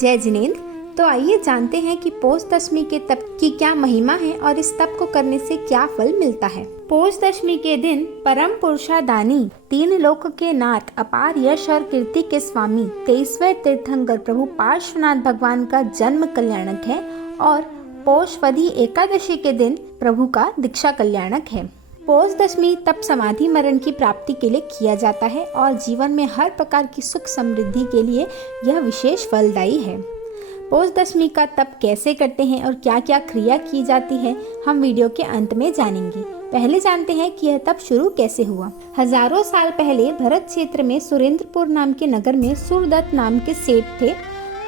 जय जिनेंद्र। तो आइए जानते हैं कि पौष दशमी के तप की क्या महिमा है और इस तप को करने से क्या फल मिलता है। पौष दशमी के दिन परम पुरुषादानी, तीन लोक के नाथ, अपार यश और कीर्ति के स्वामी, 23वें तीर्थंकर प्रभु पार्श्वनाथ भगवान का जन्म कल्याणक है और पौषवदी एकादशी के दिन प्रभु का दीक्षा कल्याणक है। पौष दशमी तप समाधि मरण की प्राप्ति के लिए किया जाता है और जीवन में हर प्रकार की सुख समृद्धि के लिए यह विशेष फलदायी है। पौष दशमी का तप कैसे करते हैं और क्या क्या क्रिया की जाती है, हम वीडियो के अंत में जानेंगे। पहले जानते हैं कि यह तप शुरू कैसे हुआ। हजारों साल पहले भरत क्षेत्र में सुरेंद्रपुर नाम के नगर में सूरदत्त नाम के सेठ थे।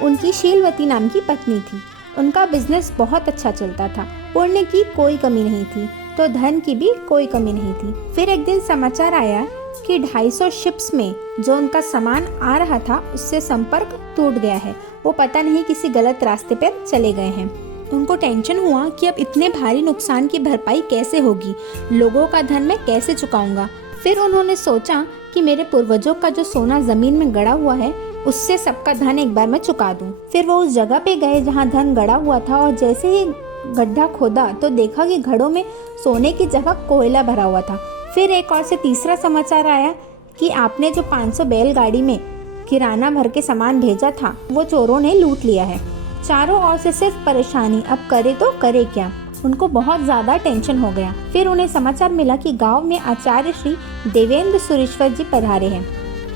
उनकी शीलवती नाम की पत्नी थी। उनका बिजनेस बहुत अच्छा चलता था। पुण्य की कोई कमी नहीं थी तो धन की भी कोई कमी नहीं थी। फिर एक दिन समाचार आया कि 250 शिप्स में जो उनका सामान आ रहा था उससे संपर्क टूट गया है। वो पता नहीं किसी गलत रास्ते पर चले गए हैं। उनको टेंशन हुआ कि अब इतने भारी नुकसान की भरपाई कैसे होगी, लोगों का धन मैं कैसे चुकाऊंगा। फिर उन्होंने सोचा कि मेरे पूर्वजों का जो सोना जमीन में गड़ा हुआ है उससे सबका धन एक बार मैं चुका दूं। फिर वो उस जगह पे गए जहाँ धन गड़ा हुआ था और जैसे ही गड्ढा खोदा तो देखा कि घड़ों में सोने की जगह कोयला भरा हुआ था। फिर एक और से तीसरा समाचार आया कि आपने जो 500 बैलगाड़ी में किराना भर के सामान भेजा था वो चोरों ने लूट लिया है। चारों ओर से सिर्फ परेशानी, अब करे तो करे क्या। उनको बहुत ज्यादा टेंशन हो गया। फिर उन्हें समाचार मिला कि गांव में आचार्य श्री देवेंद्र सुरेश्वर जी पधारे हैं।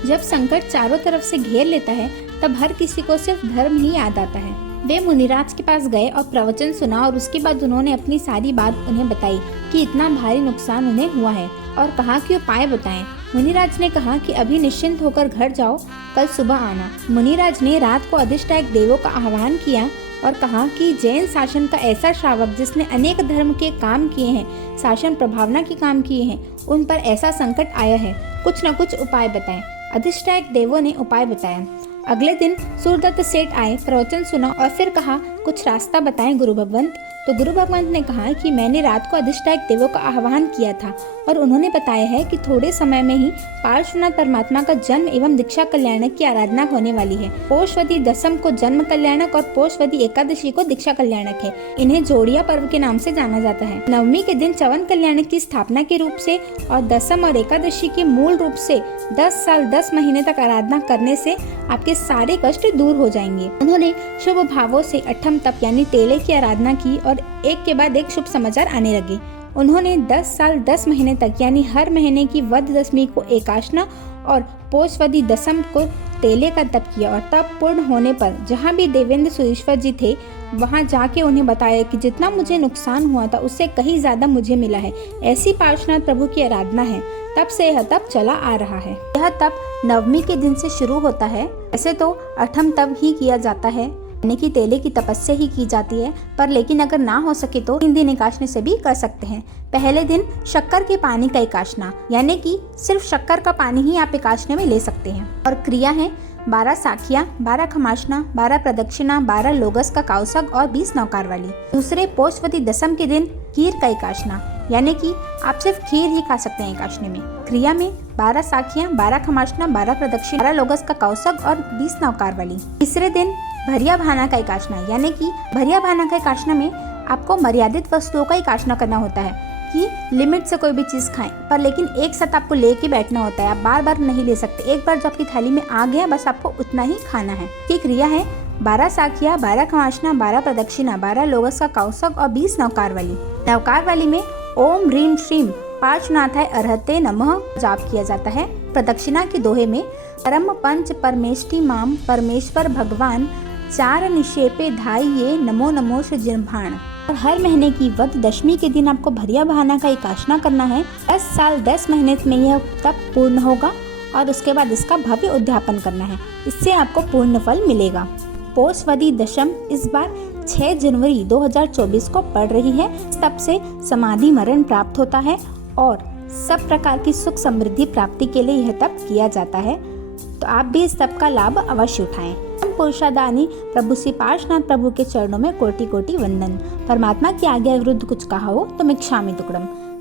जब संकट चारों तरफ से घेर लेता है तब हर किसी को सिर्फ धर्म ही याद आता है। वे मुनिराज के पास गए और प्रवचन सुना और उसके बाद उन्होंने अपनी सारी बात उन्हें बताई कि इतना भारी नुकसान उन्हें हुआ है और कहा कि उपाय बताएं। मुनिराज ने कहा कि अभी निश्चिंत होकर घर जाओ, कल सुबह आना। मुनिराज ने रात को अधिष्ठायक देवों का आह्वान किया और कहा कि जैन शासन का ऐसा श्रावक जिसने अनेक धर्म के काम किए हैं, शासन प्रभावना के काम किए हैं, उन पर ऐसा संकट आया है, कुछ न कुछ उपाय बताएं। अधिष्ठायक देवों ने उपाय बताया। अगले दिन सूरदत्त सेठ आए, प्रवचन सुना और फिर कहा कुछ रास्ता बताएं गुरु भगवंत। तो गुरु भगवंत ने कहा कि मैंने रात को अधिष्ठायक देवों का आह्वान किया था और उन्होंने बताया है कि थोड़े समय में ही पार्श्वनाथ परमात्मा का जन्म एवं दीक्षा कल्याणक की आराधना होने वाली है। पौषवदी दशम को जन्म कल्याणक और पौषवदी एकादशी को दीक्षा कल्याणक है। इन्हें जोड़िया पर्व के नाम से जाना जाता है। नवमी के दिन चवन कल्याणक की स्थापना के रूप से और दशम और एकादशी के मूल रूप से 10 साल 10 महीने तक आराधना करने से आपके सारे कष्ट दूर हो जाएंगे। उन्होंने शुभ भावों से अठम तप यानी तेले की आराधना की और एक के बाद एक शुभ समाचार आने लगे। उन्होंने 10 साल 10 महीने तक यानी हर महीने की वद दशमी को एकाशना और पौषवदी दशम को तेले का तप किया और तप पूर्ण होने पर जहाँ भी देवेंद्र सुरेश्वर जी थे वहाँ जाके उन्हें बताया कि जितना मुझे नुकसान हुआ था उससे कहीं ज्यादा मुझे मिला है। ऐसी पार्श्वनाथ प्रभु की आराधना है। तब से यह तप चला आ रहा है। यह तप नवमी के दिन से शुरू होता है। ऐसे तो अठम तप ही किया जाता है यानी कि तेले की तपस्या ही की जाती है, पर लेकिन अगर ना हो सके तो 3 दिन एकाशने से भी कर सकते हैं। पहले दिन शक्कर के पानी का एकाशना यानी कि सिर्फ शक्कर का पानी ही आप एकाशने में ले सकते हैं। और क्रिया है 12 साखियाँ, 12 खमाशना, 12 प्रदक्षिणा, 12 लोगस का काउसग और 20 नौकार वाली। दूसरे पौषवदी दशम के दिन खीर का एकाशना यानी कि आप सिर्फ खीर ही खा सकते हैं एकाशने में। क्रिया में 12 साखियाँ, 12 खमाशना, 12 प्रदक्षिणा, 12 लोगस का काउसग और 20 नौकार वाली। तीसरे दिन भरिया भाना का एकाशना यानी कि भरिया भाना का एकाशना में आपको मर्यादित वस्तुओं का एकाशना करना होता है कि लिमिट से कोई भी चीज खाएं, पर लेकिन एक साथ आपको लेके बैठना होता है। आप बार बार नहीं ले सकते। एक बार जो आपकी थाली में आ गया बस आपको उतना ही खाना है। की क्रिया है 12 साखिया, 12 खमाशना, 12 प्रदक्षिणा, 12 लोगस का काउसग और 20 नौकार वाली। नौकार वाली में ओम ह्रीम श्रीम पार्श्वनाथाय अर्हते नमः जाप किया जाता है। प्रदक्षिणा के दोहे में परम पंच परमेष्टि माम परमेश्वर भगवान चार निशेपे धाई ये नमो नमो से जिन्भाण। और हर महीने की वद दशमी के दिन आपको भरिया भाना का एकाशना करना है। 10 साल 10 महीने में यह तप पूर्ण होगा और उसके बाद इसका भव्य उद्यापन करना है। इससे आपको पूर्ण फल मिलेगा। पौषवदी दशम इस बार 6 जनवरी 2024 को पड़ रही है। इस तप से समाधि मरण प्राप्त होता है और सब प्रकार की सुख समृद्धि प्राप्ति के लिए यह तप किया जाता है। तो आप भी इस तप का लाभ अवश्य उठाएं। पुरुषादानी प्रभु श्री पार्श्वनाथ प्रभु के चरणों में कोटि कोटि वंदन। परमात्मा की आज्ञा विरुद्ध कुछ कहा हो तो मिक्षामि दुक्कडम।